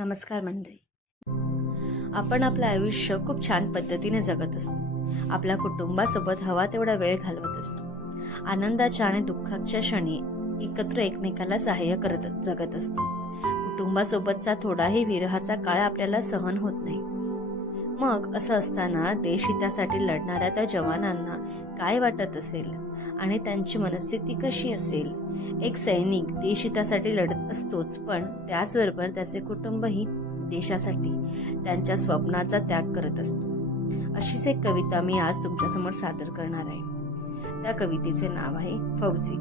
नमस्कार मंडळी. आपण आपलं आयुष्य खूप छान पद्धतीने जगत असतो. आपल्या कुटुंबासोबत हवा तेवढा वेळ घालवत असतो. आनंदाच्या आणि दुःखाच्या क्षणी एकत्र एकमेकाला सहाय्य करत जगत असतो. कुटुंबासोबतचा थोडाही विरहाचा काळ आपल्याला सहन होत नाही. मग असं असताना देशहितासाठी लढणाऱ्या त्या जवानांना काय वाटत असेल? आणि त्यांची मनस्थिती कशी असेल? एक सैनिक देशहितासाठी लढत असतोच पण त्याचबरोबर त्याचे कुटुंबही देशासाठी त्यांच्या स्वप्नाचा त्याग करत असतो. अशीच एक कविता मी आज तुमच्यासमोर सादर करणार आहे. त्या कवितेचे नाव आहे फौजी.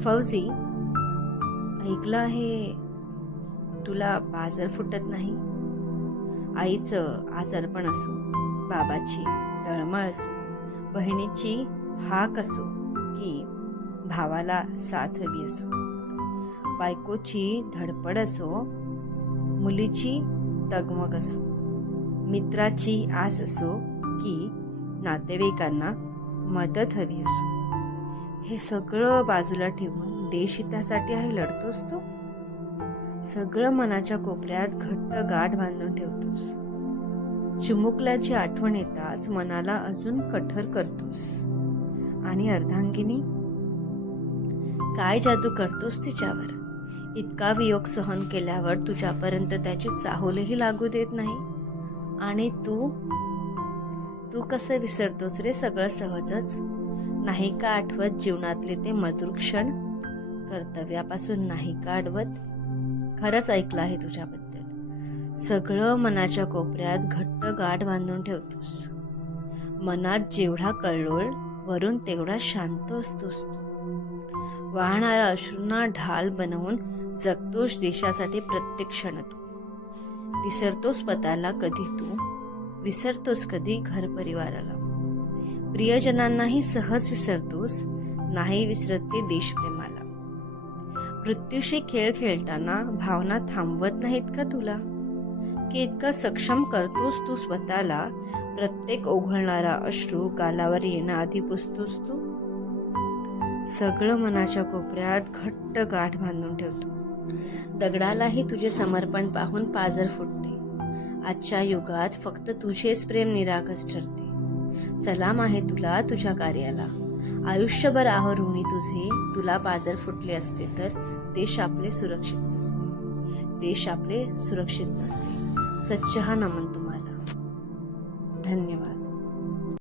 फौजी ऐकलं आहे? तुला बाजार फुटत नाही? आईचं आजारपण असो बाबाची तळमळ असो बहिणीची हाक असो की भावाला साथ हवी असो. बायकोची धडपड असो मुलीची तगमग असो मित्राची आस असो की नातेवाईकांना मदत हवी असो. हे सगळं बाजूला ठेवून देशहितासाठी आहे लढतोस तू? सगळं मनाच्या कोपऱ्यात घट्ट गाठ बांधून ठेवतोस. चिमुकल्याची आठवण येताच मनाला अजून कठोर करतोस. आणि अर्धांगिनी काय जादू करतोस तिच्यावर? इतका वियोग सहन केल्यावर तुझ्यापर्यंत त्याची चाहूलही लागू देत नाही. आणि तू तू कसं विसरतोस रे सगळं सहजच? नाही का आठवत जीवनातले ते मधुर क्षण? कर्तव्यापासून नाही का आठवत खरंच ऐकलं आहे तुझ्याबद्दल. सगळं मनाच्या कोपऱ्यात घट्ट गाठ बांधून ठेवतोस. मनात जेवढा कळलोळ वरून तेवढा शांत असतोस तू. वाहणारा अश्रूंना ढाल बनवून जगतोस देशासाठी प्रत्येक क्षण तू. विसरतोस स्वतःला कधी तू विसरतोस कधी घर परिवाराला. प्रियजनांनाही सहज विसरतोस नाही विसरत ते देशप्रेम मृत्यूशी खेळ खेळताना भावना थांबवत नाहीत का तुला? की इतका सक्षम करतोस तू स्वतःला? प्रत्येक ओघळणारा अश्रू गालावर येण्याआधी पुसतोस तू? सगळं मनाच्या कोपऱ्यात घट्ट गाठ बांधून ठेवतो. दगडालाही तुझे समर्पण पाहून पाजर फुटते. आजच्या युगात फक्त तुझेच प्रेम निरागस ठरते. सलाम आहे तुला तुझ्या कार्याला. आयुष्यभर आहो ऋणी तुझे तुला बाजार फुटले असते तर देश आपले सुरक्षित नसते. देश आपले सुरक्षित नसते. सच्चा नमन तुम्हाला. धन्यवाद.